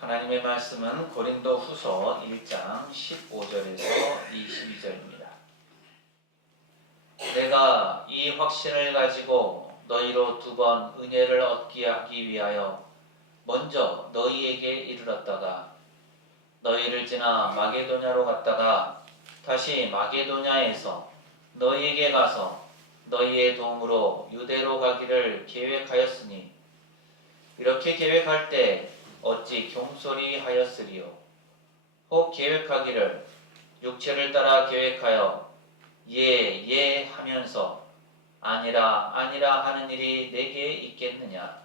하나님의 말씀은 고린도 후서 1장 15절에서 22절입니다. 내가 이 확신을 가지고 너희로 2번 은혜를 얻게 하기 위하여 먼저 너희에게 이르렀다가 너희를 지나 마게도냐로 갔다가 다시 마게도냐에서 너희에게 가서 너희의 도움으로 유대로 가기를 계획하였으니 이렇게 계획할 때 어찌 경솔히 하였으리요. 혹 계획하기를 육체를 따라 계획하여 예 하면서 아니라 하는 일이 내게 있겠느냐.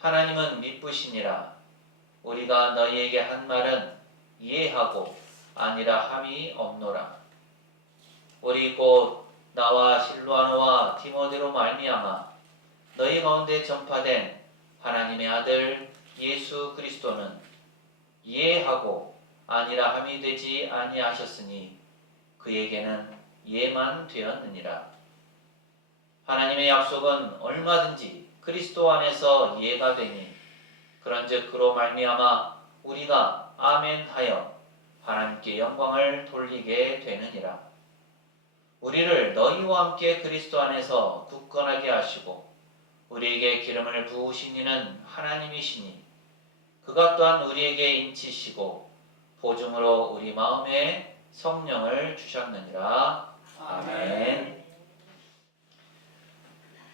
하나님은 미쁘시니라. 우리가 너희에게 한 말은 예하고 아니라 함이 없노라. 우리 곧 나와 실루아노와 디모데로 말미암아 너희 가운데 전파된 하나님의 아들 예수 그리스도는 예하고 아니라 함이 되지 아니하셨으니 그에게는 예만 되었느니라. 하나님의 약속은 얼마든지 그리스도 안에서 예가 되니 그런즉 그로 말미암아 우리가 아멘하여 하나님께 영광을 돌리게 되느니라. 우리를 너희와 함께 그리스도 안에서 굳건하게 하시고 우리에게 기름을 부으신 이는 하나님이시니 그가 또한 우리에게 인치시고 보증으로 우리 마음에 성령을 주셨느니라. 아멘.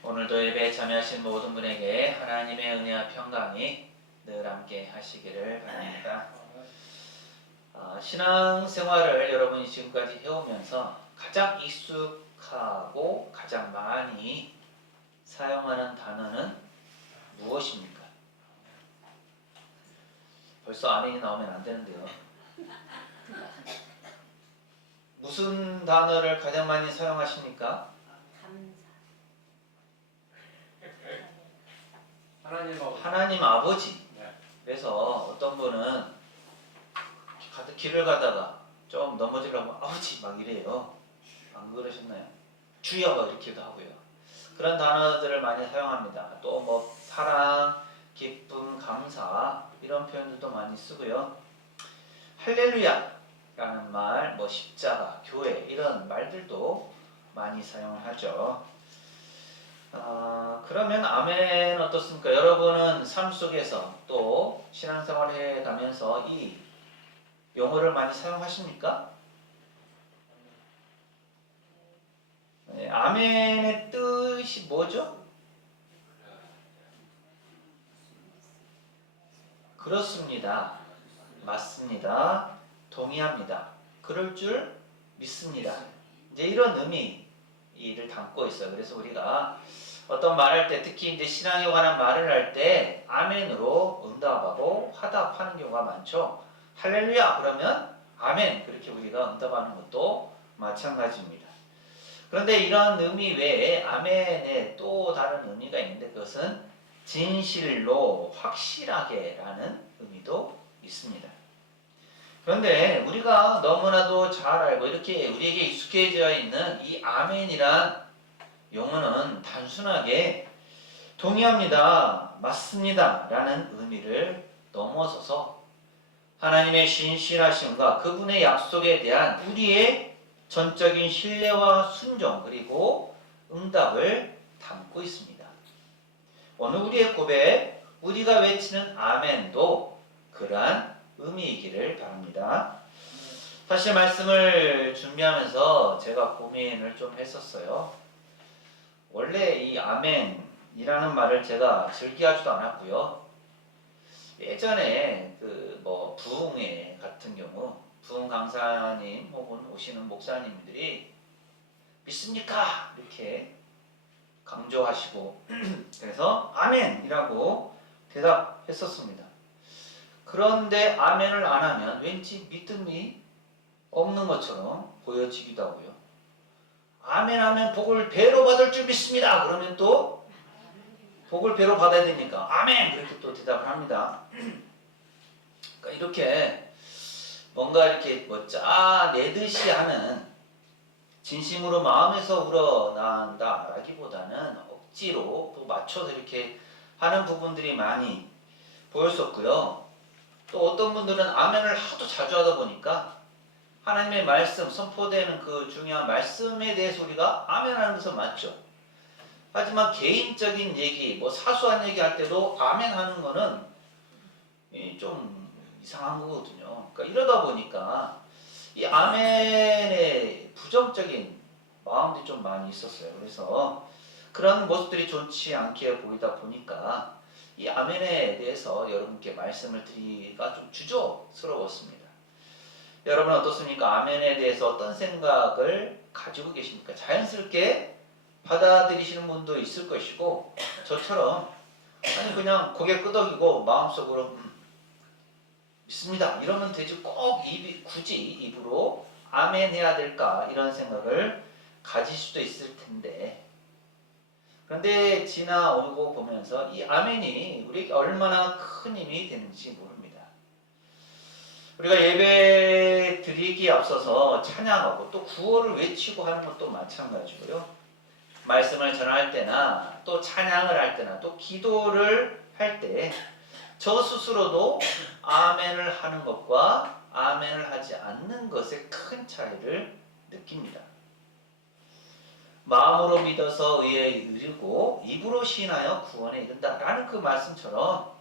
오늘도 예배에 참여하신 모든 분에게 하나님의 은혜와 평강이 늘 함께 하시기를 바랍니다. 신앙생활을 여러분이 지금까지 해오면서 가장 익숙하고 가장 많이 사용하는 단어는 무엇입니까? 벌써 아멘이 나오면 안 되는데요. 무슨 단어를 가장 많이 사용하십니까? 하나님 아버지. 그래서 어떤 분은 길을 가다가 좀 넘어지려고 아버지 막 이래요. 안 그러셨나요? 주여 이렇게도 하고요. 그런 단어들을 많이 사용합니다. 또 뭐 사랑, 기쁨, 감사 이런 표현들도 많이 쓰고요. 할렐루야 라는 말, 뭐 십자가, 교회 이런 말들도 많이 사용하죠. 그러면 아멘 어떻습니까? 여러분은 삶 속에서 또 신앙생활 해가면서 이 용어를 많이 사용하십니까? 네, 아멘의 뜻이 뭐죠? 그렇습니다. 맞습니다. 동의합니다. 그럴 줄 믿습니다. 이제 이런 의미를 담고 있어요. 그래서 우리가 어떤 말할 때 특히 이제 신앙에 관한 말을 할 때 아멘으로 응답하고 화답하는 경우가 많죠. 할렐루야 그러면 아멘 그렇게 우리가 응답하는 것도 마찬가지입니다. 그런데 이런 의미 외에 아멘에 또 다른 의미가 있는데 그것은 진실로 확실하게 라는 의미도 있습니다. 그런데 우리가 너무나도 잘 알고 이렇게 우리에게 익숙해져 있는 이 아멘이란 용어는 단순하게 동의합니다, 맞습니다 라는 의미를 넘어서서 하나님의 신실하심과 그분의 약속에 대한 우리의 전적인 신뢰와 순종 그리고 응답을 담고 있습니다. 오늘 우리의 고백, 우리가 외치는 아멘도 그러한 의미이기를 바랍니다. 사실 말씀을 준비하면서 제가 고민을 좀 했었어요. 원래 이 아멘이라는 말을 제가 즐겨하지도 않았고요. 예전에 부흥회 같은 경우 부흥 강사님 혹은 오시는 목사님들이 믿습니까? 이렇게 강조하시고 그래서 아멘이라고 대답했었습니다. 그런데 아멘을 안 하면 왠지 믿음이 없는 것처럼 보여지기도 하고요. 아멘 하면 복을 배로 받을 줄 믿습니다. 그러면 또 복을 배로 받아야 되니까 아멘 그렇게 또 대답을 합니다. 그러니까 이렇게 뭔가 이렇게 짜내듯이 하는 진심으로 마음에서 우러나온다 라기보다는 억지로 또 맞춰서 이렇게 하는 부분들이 많이 보였었고요. 또 어떤 분들은 아멘을 하도 자주 하다 보니까 하나님의 말씀, 선포되는 그 중요한 말씀에 대해서 우리가 아멘하는 것은 맞죠. 하지만 개인적인 얘기, 뭐 사소한 얘기 할 때도 아멘하는 거는 좀 이상한 거거든요. 그러니까 이러다 보니까 이 아멘의 부정적인 마음들이 좀 많이 있었어요. 그래서 그런 모습들이 좋지 않게 보이다 보니까 이 아멘에 대해서 여러분께 말씀을 드리기가 좀 주저스러웠습니다. 여러분 어떻습니까? 아멘에 대해서 어떤 생각을 가지고 계십니까? 자연스럽게 받아들이시는 분도 있을 것이고 저처럼 아니 그냥 고개 끄덕이고 마음속으로 믿습니다 이러면 되지 꼭 굳이 입으로 아멘 해야 될까 이런 생각을 가질 수도 있을 텐데 그런데 지나오고 보면서 이 아멘이 우리에게 얼마나 큰 힘이 되는지 모릅니다. 우리가 예배 드리기에 앞서서 찬양하고 또 구호를 외치고 하는 것도 마찬가지고요. 말씀을 전할 때나 또 찬양을 할 때나 또 기도를 할 때 저 스스로도 아멘을 하는 것과 아멘을 하지 않는 것의 큰 차이를 느낍니다. 마음으로 믿어서 의에 이르고 입으로 시인하여 구원에 이른다라는 그 말씀처럼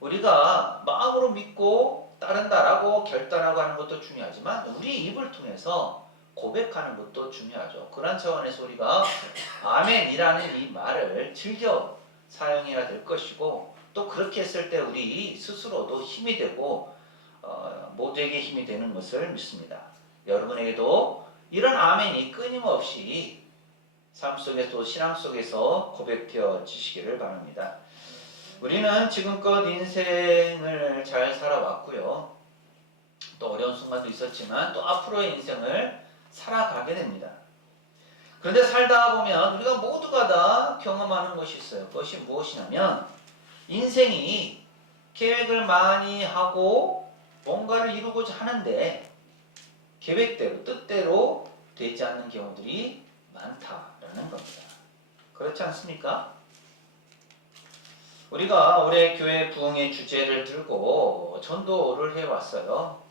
우리가 마음으로 믿고 따른다라고 결단하고 하는 것도 중요하지만 우리 입을 통해서 고백하는 것도 중요하죠. 그런 차원에서 우리가 아멘이라는 이 말을 즐겨 사용해야 될 것이고 또 그렇게 했을 때 우리 스스로도 힘이 되고 모두에게 힘이 되는 것을 믿습니다. 여러분에게도 이런 아멘이 끊임없이 삶 속에서 신앙 속에서 고백되어지시기를 바랍니다. 우리는 지금껏 인생을 잘 살아왔고요. 또 어려운 순간도 있었지만 또 앞으로의 인생을 살아가게 됩니다. 그런데 살다 보면 우리가 모두가 다 경험하는 것이 있어요. 그것이 무엇이냐면 인생이 계획을 많이 하고 뭔가를 이루고자 하는데 계획대로 뜻대로 되지 않는 경우들이 많다라는 겁니다. 그렇지 않습니까? 우리가 올해 교회 부흥의 주제를 들고 전도를 해왔어요.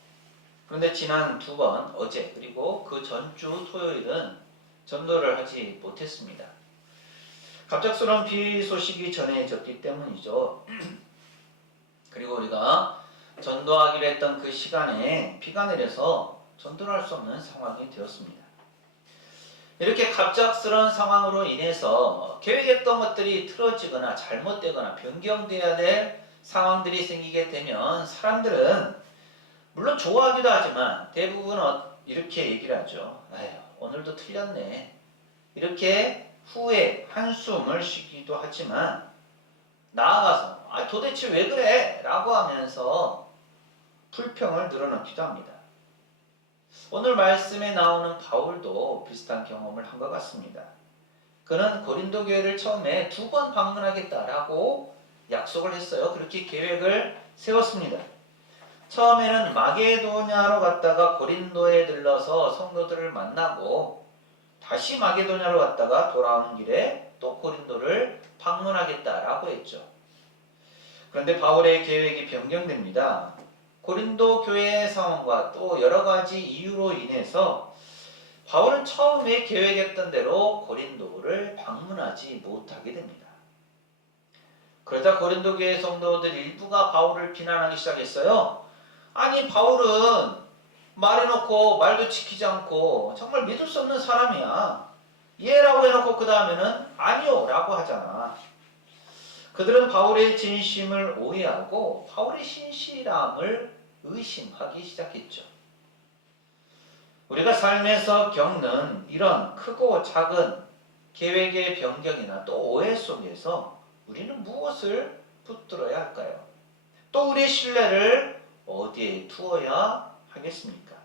그런데 지난 2번 어제 그리고 그 전주 토요일은 전도를 하지 못했습니다. 갑작스러운 비 소식이 전해졌기 때문이죠. 그리고 우리가 전도하기로 했던 그 시간에 비가 내려서 전도를 할 수 없는 상황이 되었습니다. 이렇게 갑작스러운 상황으로 인해서 계획했던 것들이 틀어지거나 잘못되거나 변경되어야 될 상황들이 생기게 되면 사람들은 물론 좋아하기도 하지만 대부분은 이렇게 얘기를 하죠. 아휴, 오늘도 틀렸네. 이렇게 후에 한숨을 쉬기도 하지만 나아가서 도대체 왜 그래? 라고 하면서 불평을 늘어놓기도 합니다. 오늘 말씀에 나오는 바울도 비슷한 경험을 한 것 같습니다. 그는 고린도 교회를 처음에 2번 방문하겠다라고 약속을 했어요. 그렇게 계획을 세웠습니다. 처음에는 마게도냐로 갔다가 고린도에 들러서 성도들을 만나고 다시 마게도냐로 갔다가 돌아오는 길에 또 고린도를 방문하겠다라고 했죠. 그런데 바울의 계획이 변경됩니다. 고린도 교회의 상황과 또 여러 가지 이유로 인해서 바울은 처음에 계획했던 대로 고린도를 방문하지 못하게 됩니다. 그러다 고린도 교회 성도들 일부가 바울을 비난하기 시작했어요. 아니 바울은 말해놓고 말도 지키지 않고 정말 믿을 수 없는 사람이야. 예라고 해놓고 그 다음에는 아니요 라고 하잖아. 그들은 바울의 진심을 오해하고 바울의 신실함을 의심하기 시작했죠. 우리가 삶에서 겪는 이런 크고 작은 계획의 변경이나 또 오해 속에서 우리는 무엇을 붙들어야 할까요? 또 우리의 신뢰를 어디에 두어야 하겠습니까?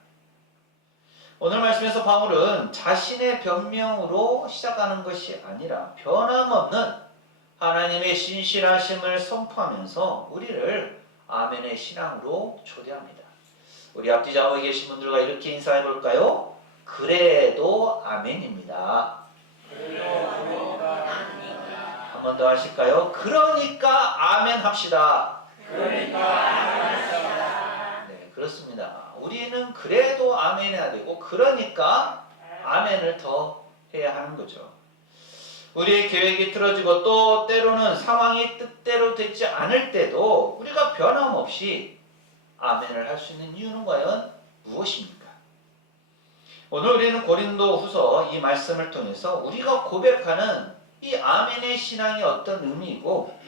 오늘 말씀에서 바울은 자신의 변명으로 시작하는 것이 아니라 변함없는 하나님의 신실하심을 선포하면서 우리를 아멘의 신앙으로 초대합니다. 우리 앞뒤 좌우에 계신 분들과 이렇게 인사해 볼까요? 그래도 아멘입니다. 한 번 더 하실까요? 그러니까 아멘 합시다. 그렇습니다. 우리는 그래도 아멘 해야 되고 그러니까 아멘을 더 해야 하는 거죠. 우리의 계획이 틀어지고 또 때로는 상황이 뜻대로 되지 않을 때도 우리가 변함없이 아멘을 할 수 있는 이유는 과연 무엇입니까? 오늘 우리는 고린도 후서 이 말씀을 통해서 우리가 고백하는 이 아멘의 신앙이 어떤 의미이고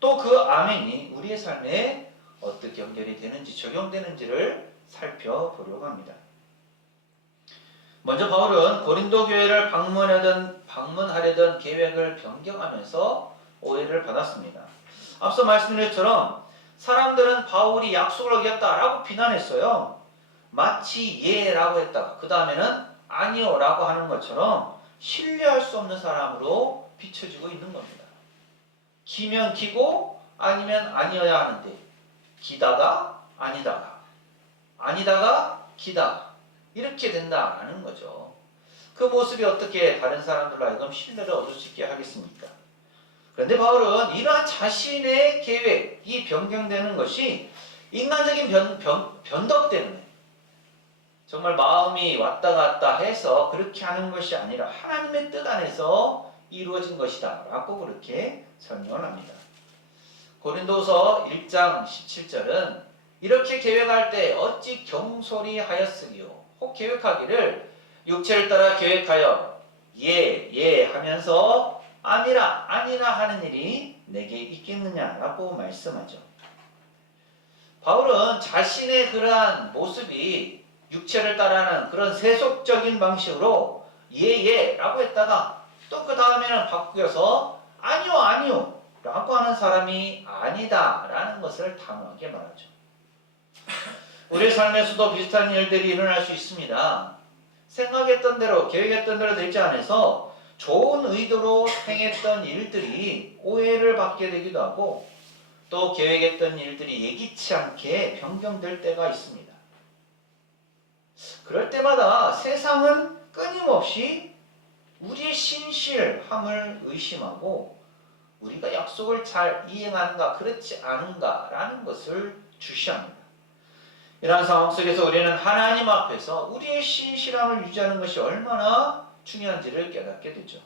또 그 아멘이 우리의 삶에 어떻게 연결이 되는지 적용되는지를 살펴보려고 합니다. 먼저 바울은 고린도 교회를 방문하려던 계획을 변경하면서 오해를 받았습니다. 앞서 말씀드린 것처럼 사람들은 바울이 약속을 어겼다라고 비난했어요. 마치 예라고 했다가 그 다음에는 아니요 라고 하는 것처럼 신뢰할 수 없는 사람으로 비춰지고 있는 겁니다. 기면 기고 아니면 아니어야 하는데 기다가 아니다가 아니다가 기다가 이렇게 된다라는 거죠. 그 모습이 어떻게 다른 사람들로 하여금 신뢰를 얻을 수 있게 하겠습니까? 그런데 바울은 이러한 자신의 계획이 변경되는 것이 인간적인 변덕 때문에 정말 마음이 왔다 갔다 해서 그렇게 하는 것이 아니라 하나님의 뜻 안에서 이루어진 것이다 라고 그렇게 설명을 합니다. 고린도서 1장 17절은 이렇게 계획할 때 어찌 경솔히 하였으리요. 혹 계획하기를 육체를 따라 계획하여 예 하면서 아니라 하는 일이 내게 있겠느냐라고 말씀하죠. 바울은 자신의 그러한 모습이 육체를 따라하는 그런 세속적인 방식으로 예라고 했다가 또 그 다음에는 바꾸어서 아니요 라고 하는 사람이 아니다 라는 것을 단호하게 말하죠. 우리의 삶에서도 비슷한 일들이 일어날 수 있습니다. 생각했던 대로 계획했던 대로 되지 않아서 좋은 의도로 행했던 일들이 오해를 받게 되기도 하고 또 계획했던 일들이 예기치 않게 변경될 때가 있습니다. 그럴 때마다 세상은 끊임없이 우리의 신실함을 의심하고 우리가 약속을 잘 이행하는가 그렇지 않은가라는 것을 주시합니다. 이러한 상황 속에서 우리는 하나님 앞에서 우리의 신실함을 유지하는 것이 얼마나 중요한지를 깨닫게 되죠.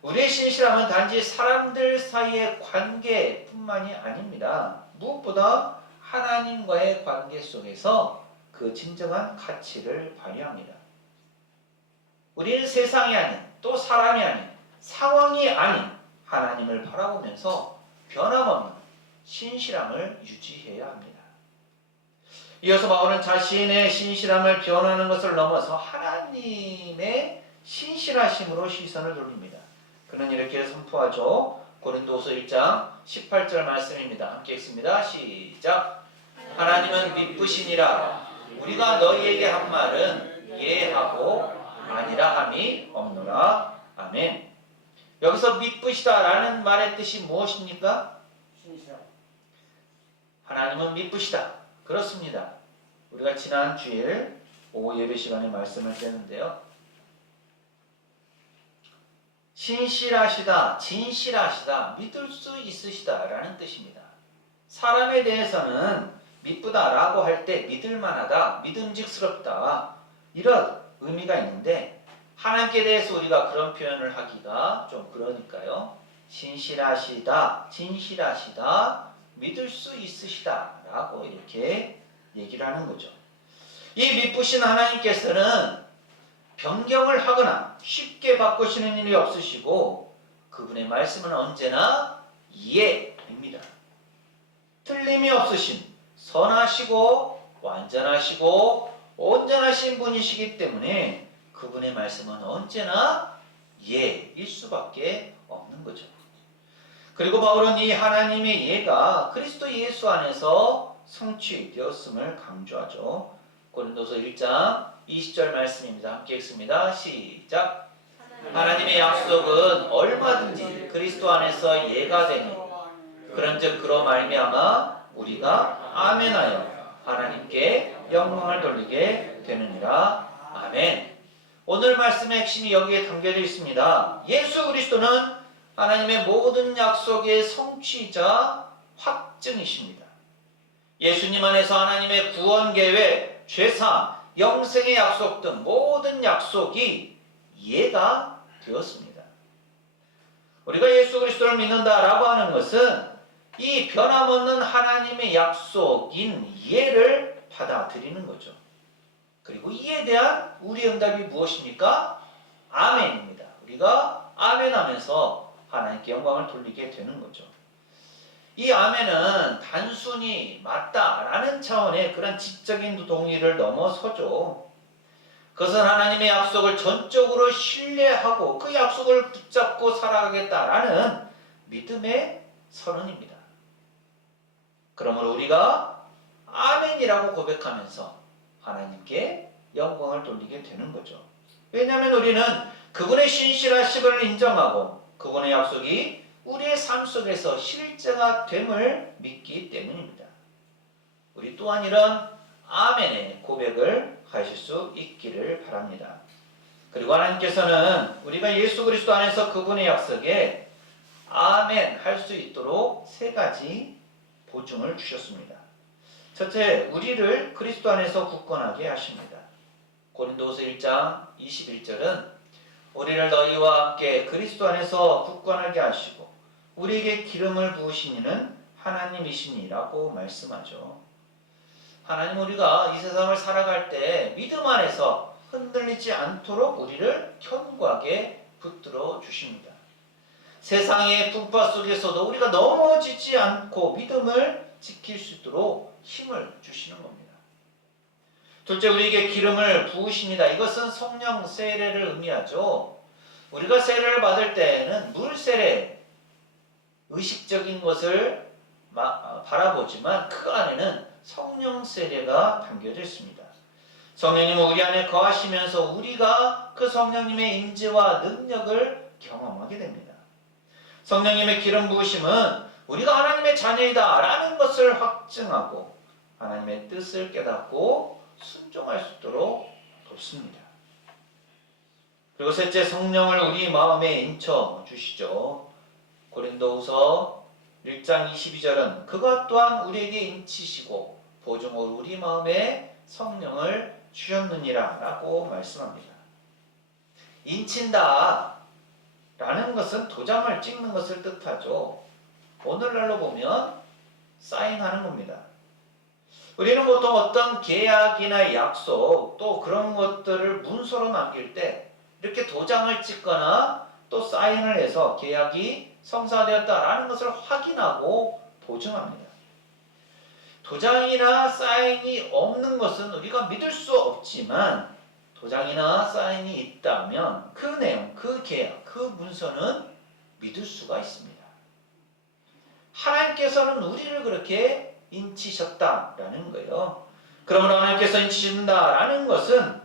우리의 신실함은 단지 사람들 사이의 관계뿐만이 아닙니다. 무엇보다 하나님과의 관계 속에서 그 진정한 가치를 발휘합니다. 우리는 세상이 아닌 또 사람이 아닌 상황이 아닌 하나님을 바라보면서 변함없는 신실함을 유지해야 합니다. 이어서 바울은 자신의 신실함을 변하는 것을 넘어서 하나님의 신실하심으로 시선을 돌립니다. 그는 이렇게 선포하죠. 고린도후서 1장 18절 말씀입니다. 함께 읽습니다. 시작. 하나님은 미쁘시니라. 우리가 너희에게 한 말은 예하고 아니라 함이 없노라. 아멘. 여기서 미쁘시다라는 말의 뜻이 무엇입니까? 하나님은 미쁘시다. 그렇습니다. 우리가 지난 주일 오후 예배 시간에 말씀을 드렸는데요. 신실하시다, 진실하시다, 믿을 수 있으시다라는 뜻입니다. 사람에 대해서는 미쁘다라고 할 때 믿을만하다, 믿음직스럽다 이런 의미가 있는데 하나님께 대해서 우리가 그런 표현을 하기가 좀 그러니까요. 신실하시다, 진실하시다, 믿을 수 있으시다 라고 이렇게 얘기를 하는 거죠. 이 미쁘신 하나님께서는 변경을 하거나 쉽게 바꾸시는 일이 없으시고 그분의 말씀은 언제나 예입니다. 틀림이 없으신 선하시고 완전하시고 온전하신 분이시기 때문에 그분의 말씀은 언제나 예일 수밖에 없는 거죠. 그리고 바울은 이 하나님의 예가 그리스도 예수 안에서 성취되었음을 강조하죠. 고린도서 1장 20절 말씀입니다. 함께 읽습니다. 시작. 하나님의 약속은 얼마든지 그리스도 안에서 예가 되니 그런즉 그로 말미암아 우리가 아멘하여 하나님께 영광을 돌리게 되느니라. 아멘. 오늘 말씀의 핵심이 여기에 담겨져 있습니다. 예수 그리스도는 하나님의 모든 약속의 성취자 확증이십니다. 예수님 안에서 하나님의 구원 계획, 죄사함, 영생의 약속 등 모든 약속이 이해가 되었습니다. 우리가 예수 그리스도를 믿는다라고 하는 것은 이 변함없는 하나님의 약속인 이해를 받아들이는 거죠. 그리고 이에 대한 우리의 응답이 무엇입니까? 아멘입니다. 우리가 아멘하면서 하나님께 영광을 돌리게 되는 거죠. 이 아멘은 단순히 맞다라는 차원의 그런 지적인 동의를 넘어서죠. 그것은 하나님의 약속을 전적으로 신뢰하고 그 약속을 붙잡고 살아가겠다라는 믿음의 선언입니다. 그러므로 우리가 아멘이라고 고백하면서 하나님께 영광을 돌리게 되는 거죠. 왜냐하면 우리는 그분의 신실하심을 인정하고 그분의 약속이 우리의 삶 속에서 실제가 됨을 믿기 때문입니다. 우리 또한 이런 아멘의 고백을 하실 수 있기를 바랍니다. 그리고 하나님께서는 우리가 예수 그리스도 안에서 그분의 약속에 아멘 할 수 있도록 세 가지 보증을 주셨습니다. 첫째, 우리를 그리스도 안에서 굳건하게 하십니다. 고린도후서 1장 21절은 우리를 너희와 함께 그리스도 안에서 굳건하게 하시고 우리에게 기름을 부으신 이는 하나님이시니라고 말씀하죠. 하나님 우리가 이 세상을 살아갈 때 믿음 안에서 흔들리지 않도록 우리를 견고하게 붙들어 주십니다. 세상의 풍파 속에서도 우리가 넘어지지 않고 믿음을 지킬 수 있도록 힘을 주시는 겁니다. 둘째, 우리에게 기름을 부으십니다. 이것은 성령 세례를 의미하죠. 우리가 세례를 받을 때에는 물 세례, 의식적인 것을 바라보지만 그 안에는 성령 세례가 담겨져 있습니다. 성령님은 우리 안에 거하시면서 우리가 그 성령님의 임재와 능력을 경험하게 됩니다. 성령님의 기름 부으심은 우리가 하나님의 자녀이다 라는 것을 확증하고 하나님의 뜻을 깨닫고 순종할 수 있도록 돕습니다. 그리고 셋째, 성령을 우리 마음에 인쳐 주시죠. 고린도후서 1장 22절은 그것 또한 우리에게 인치시고 보증으로 우리 마음에 성령을 주셨느니라 라고 말씀합니다. 인친다 라는 것은 도장을 찍는 것을 뜻하죠. 오늘날로 보면 사인하는 겁니다. 우리는 보통 어떤 계약이나 약속 또 그런 것들을 문서로 남길 때 이렇게 도장을 찍거나 또 사인을 해서 계약이 성사되었다라는 것을 확인하고 보증합니다. 도장이나 사인이 없는 것은 우리가 믿을 수 없지만 도장이나 사인이 있다면 그 내용, 그 계약, 그 문서는 믿을 수가 있습니다. 하나님께서는 우리를 그렇게 인치셨다라는 거예요. 그러므로 하나님께서 인치신다라는 것은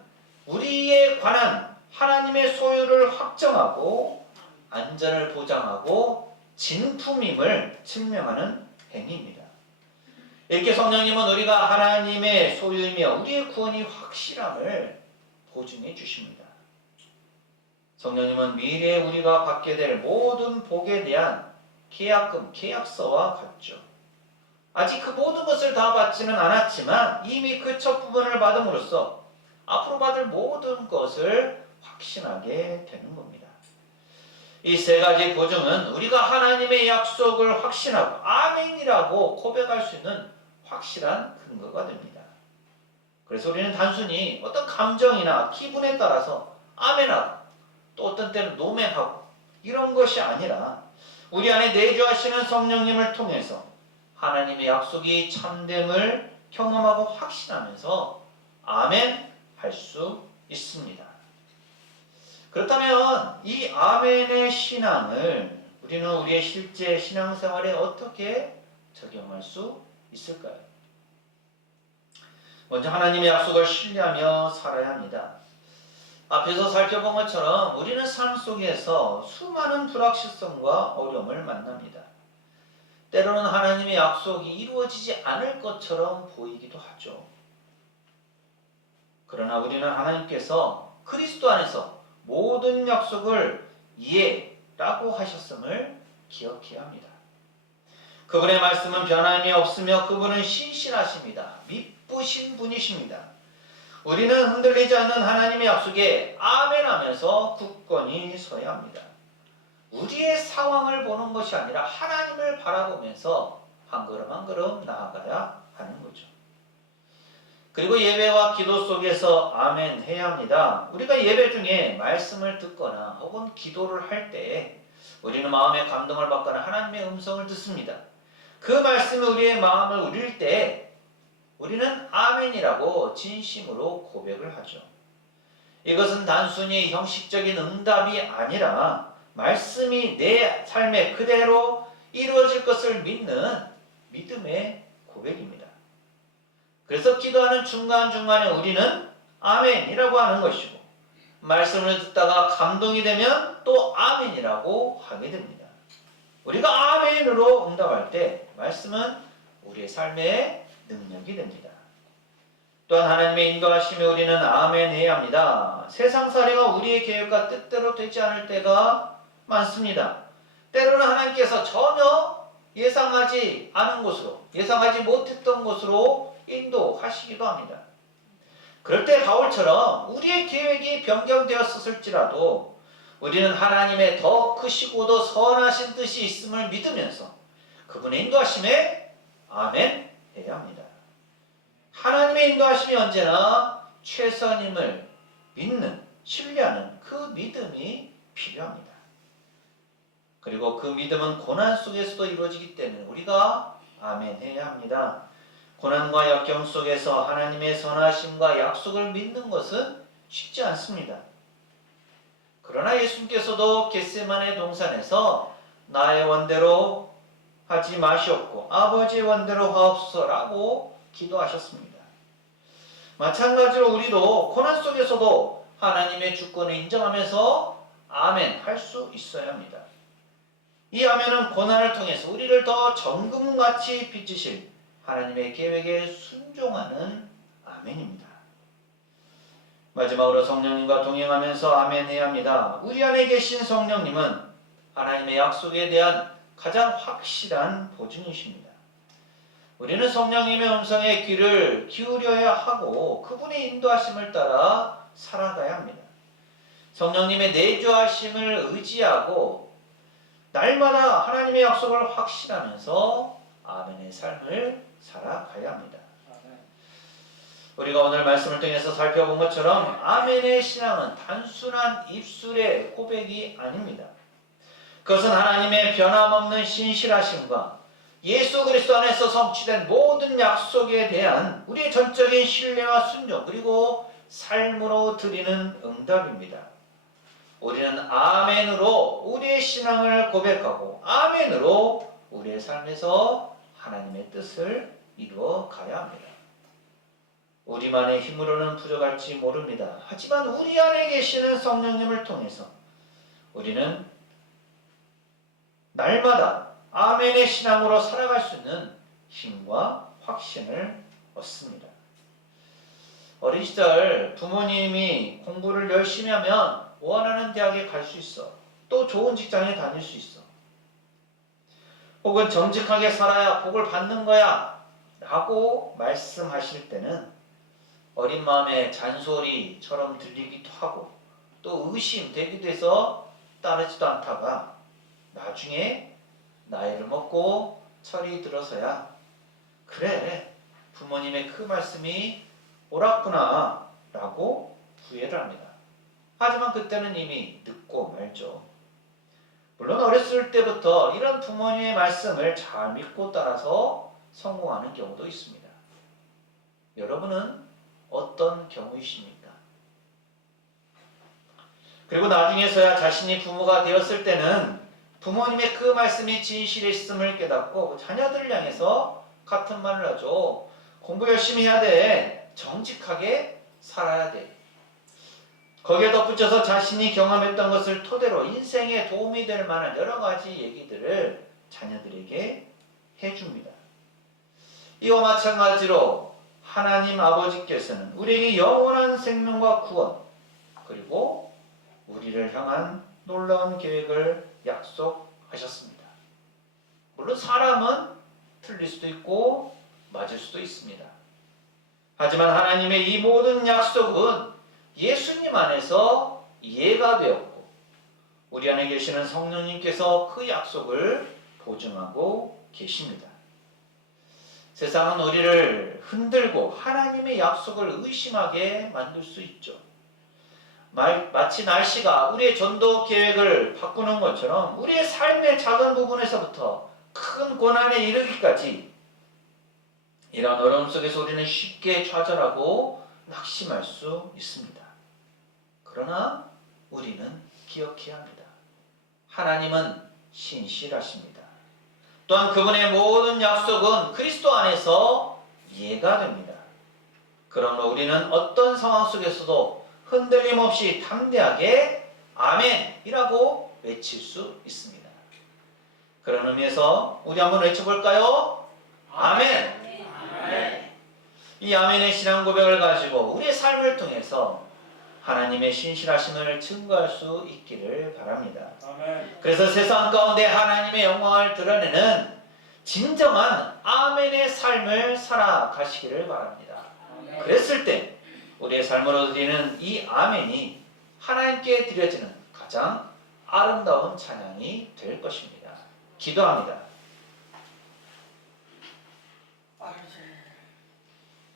우리에 관한 하나님의 소유를 확정하고 안전을 보장하고 진품임을 증명하는 행위입니다. 이렇게 성령님은 우리가 하나님의 소유이며 우리의 구원이 확실함을 보증해 주십니다. 성령님은 미래에 우리가 받게 될 모든 복에 대한 계약금, 계약서와 같죠. 아직 그 모든 것을 다 받지는 않았지만 이미 그 첫 부분을 받음으로써 앞으로 받을 모든 것을 확신하게 되는 겁니다. 이 세 가지 보증은 우리가 하나님의 약속을 확신하고 아멘이라고 고백할 수 있는 확실한 근거가 됩니다. 그래서 우리는 단순히 어떤 감정이나 기분에 따라서 아멘하고 또 어떤 때는 노멘하고 이런 것이 아니라 우리 안에 내주하시는 성령님을 통해서 하나님의 약속이 참됨을 경험하고 확신하면서 아멘 할 수 있습니다. 그렇다면 이 아멘의 신앙을 우리는 우리의 실제 신앙생활에 어떻게 적용할 수 있을까요? 먼저 하나님의 약속을 신뢰하며 살아야 합니다. 앞에서 살펴본 것처럼 우리는 삶 속에서 수많은 불확실성과 어려움을 만납니다. 때로는 하나님의 약속이 이루어지지 않을 것처럼 보이기도 하죠. 그러나 우리는 하나님께서 그리스도 안에서 모든 약속을 예라고 하셨음을 기억해야 합니다. 그분의 말씀은 변함이 없으며 그분은 신실하십니다. 미쁘신 분이십니다. 우리는 흔들리지 않는 하나님의 약속에 아멘 하면서 굳건히 서야 합니다. 우리의 상황을 보는 것이 아니라 하나님을 바라보면서 한 걸음 한 걸음 나아가야 하는 거죠. 그리고 예배와 기도 속에서 아멘 해야 합니다. 우리가 예배 중에 말씀을 듣거나 혹은 기도를 할 때 우리는 마음의 감동을 받거나 하나님의 음성을 듣습니다. 그 말씀이 우리의 마음을 울릴 때 우리는 아멘이라고 진심으로 고백을 하죠. 이것은 단순히 형식적인 응답이 아니라 말씀이 내 삶에 그대로 이루어질 것을 믿는 믿음의 고백입니다. 그래서 기도하는 중간중간에 우리는 아멘이라고 하는 것이고 말씀을 듣다가 감동이 되면 또 아멘이라고 하게 됩니다. 우리가 아멘으로 응답할 때 말씀은 우리의 삶의 능력이 됩니다. 또한 하나님의 인도하심에 우리는 아멘 해야 합니다. 세상살이가 우리의 계획과 뜻대로 되지 않을 때가 많습니다. 때로는 하나님께서 전혀 예상하지 않은 곳으로, 예상하지 못했던 곳으로 인도하시기도 합니다. 그럴 때 바울처럼 우리의 계획이 변경되었을지라도 우리는 하나님의 더 크시고 더 선하신 뜻이 있음을 믿으면서 그분의 인도하심에 아멘 해야 합니다. 하나님의 인도하심이 언제나 최선임을 믿는, 신뢰하는 그 믿음이 필요합니다. 그리고 그 믿음은 고난 속에서도 이루어지기 때문에 우리가 아멘 해야 합니다. 고난과 역경 속에서 하나님의 선하심과 약속을 믿는 것은 쉽지 않습니다. 그러나 예수님께서도 겟세마네 동산에서 나의 원대로 하지 마시옵고 아버지의 원대로 하옵소서라고 기도하셨습니다. 마찬가지로 우리도 고난 속에서도 하나님의 주권을 인정하면서 아멘 할 수 있어야 합니다. 이 아멘은 고난을 통해서 우리를 더 정금같이 빚으실 하나님의 계획에 순종하는 아멘입니다. 마지막으로 성령님과 동행하면서 아멘 해야 합니다. 우리 안에 계신 성령님은 하나님의 약속에 대한 가장 확실한 보증이십니다. 우리는 성령님의 음성에 귀를 기울여야 하고 그분의 인도하심을 따라 살아가야 합니다. 성령님의 내주하심을 의지하고 날마다 하나님의 약속을 확신하면서 아멘의 삶을 살아가야 합니다. 우리가 오늘 말씀을 통해서 살펴본 것처럼 아멘의 신앙은 단순한 입술의 고백이 아닙니다. 그것은 하나님의 변함없는 신실하심과 예수 그리스도 안에서 성취된 모든 약속에 대한 우리의 전적인 신뢰와 순종 그리고 삶으로 드리는 응답입니다. 우리는 아멘으로 우리의 신앙을 고백하고 아멘으로 우리의 삶에서 하나님의 뜻을 이루어 가야 합니다. 우리만의 힘으로는 부족할지 모릅니다. 하지만 우리 안에 계시는 성령님을 통해서 우리는 날마다 아멘의 신앙으로 살아갈 수 있는 힘과 확신을 얻습니다. 어린 시절 부모님이 공부를 열심히 하면 원하는 대학에 갈 수 있어. 또 좋은 직장에 다닐 수 있어. 혹은 정직하게 살아야 복을 받는 거야 라고 말씀하실 때는 어린 마음의 잔소리처럼 들리기도 하고 또 의심되기도 해서 따르지도 않다가 나중에 나이를 먹고 철이 들어서야 그래 부모님의 그 말씀이 옳았구나 라고 후회를 합니다. 하지만 그때는 이미 늦고 말죠. 물론 어렸을 때부터 이런 부모님의 말씀을 잘 믿고 따라서 성공하는 경우도 있습니다. 여러분은 어떤 경우이십니까? 그리고 나중에서야 자신이 부모가 되었을 때는 부모님의 그 말씀이 진실했음을 깨닫고 자녀들을 향해서 같은 말을 하죠. 공부 열심히 해야 돼. 정직하게 살아야 돼. 거기에 덧붙여서 자신이 경험했던 것을 토대로 인생에 도움이 될 만한 여러 가지 얘기들을 자녀들에게 해줍니다. 이와 마찬가지로 하나님 아버지께서는 우리에게 영원한 생명과 구원 그리고 우리를 향한 놀라운 계획을 약속하셨습니다. 물론 사람은 틀릴 수도 있고 맞을 수도 있습니다. 하지만 하나님의 이 모든 약속은 예수님 안에서 이해가 되었고 우리 안에 계시는 성령님께서 그 약속을 보증하고 계십니다. 세상은 우리를 흔들고 하나님의 약속을 의심하게 만들 수 있죠. 마치 날씨가 우리의 전도 계획을 바꾸는 것처럼 우리의 삶의 작은 부분에서부터 큰 고난에 이르기까지 이런 어려움 속에서 우리는 쉽게 좌절하고 낙심할 수 있습니다. 그러나 우리는 기억해야 합니다. 하나님은 신실하십니다. 또한 그분의 모든 약속은 그리스도 안에서 이해가 됩니다. 그러므로 우리는 어떤 상황 속에서도 흔들림 없이 담대하게 아멘이라고 외칠 수 있습니다. 그런 의미에서 우리 한번 외쳐볼까요? 아멘! 이 아멘의 신앙 고백을 가지고 우리의 삶을 통해서 하나님의 신실하심을 증거할 수 있기를 바랍니다. 아멘. 그래서 세상 가운데 하나님의 영광을 드러내는 진정한 아멘의 삶을 살아가시기를 바랍니다. 아멘. 그랬을 때 우리의 삶으로 드리는 이 아멘이 하나님께 드려지는 가장 아름다운 찬양이 될 것입니다. 기도합니다.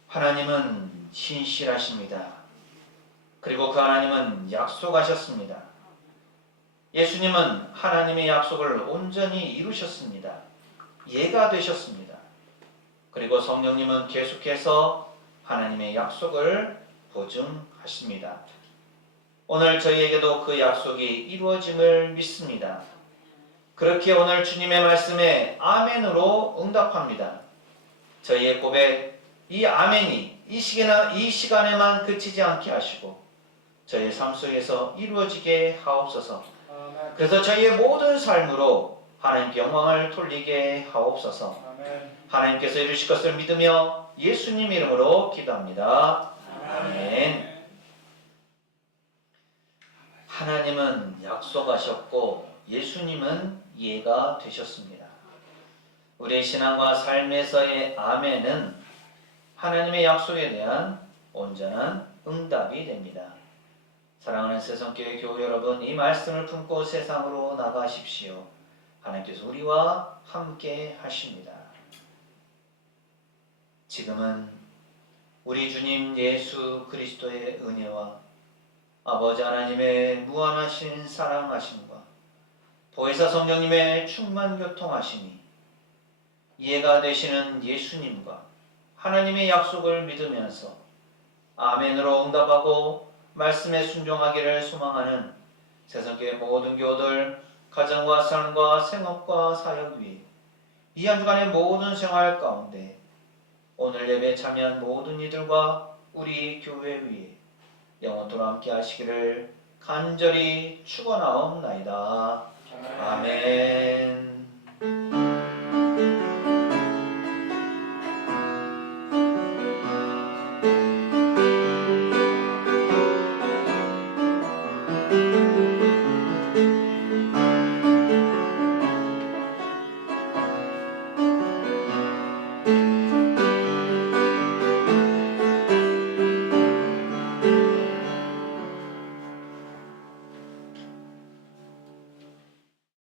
하나님은 신실하십니다. 그리고 그 하나님은 약속하셨습니다. 예수님은 하나님의 약속을 온전히 이루셨습니다. 예가 되셨습니다. 그리고 성령님은 계속해서 하나님의 약속을 보증하십니다. 오늘 저희에게도 그 약속이 이루어짐을 믿습니다. 그렇게 오늘 주님의 말씀에 아멘으로 응답합니다. 저희의 고백, 이 아멘이 이 시간에만 그치지 않게 하시고 저희의 삶 속에서 이루어지게 하옵소서. 아멘. 그래서 저희의 모든 삶으로 하나님께 영광을 돌리게 하옵소서. 아멘. 하나님께서 이루실 것을 믿으며 예수님 이름으로 기도합니다. 아멘. 하나님은 약속하셨고 예수님은 예가 되셨습니다. 우리의 신앙과 삶에서의 아멘은 하나님의 약속에 대한 온전한 응답이 됩니다. 사랑하는 새성교회 교우 여러분, 이 말씀을 품고 세상으로 나가십시오. 하나님께서 우리와 함께 하십니다. 지금은 우리 주님 예수 그리스도의 은혜와 아버지 하나님의 무한하신 사랑하심과 보혜사 성령님의 충만 교통하심이 이해가 되시는 예수님과 하나님의 약속을 믿으면서 아멘으로 응답하고 말씀에 순종하기를 소망하는 새성교회 모든 교우들, 가정과 삶과 생업과 사역 위에 이 한 주간의 모든 생활 가운데 오늘 예배에 참여한 모든 이들과 우리 교회 위에 영원토록 함께 하시기를 간절히 축원하옵나이다. 아멘.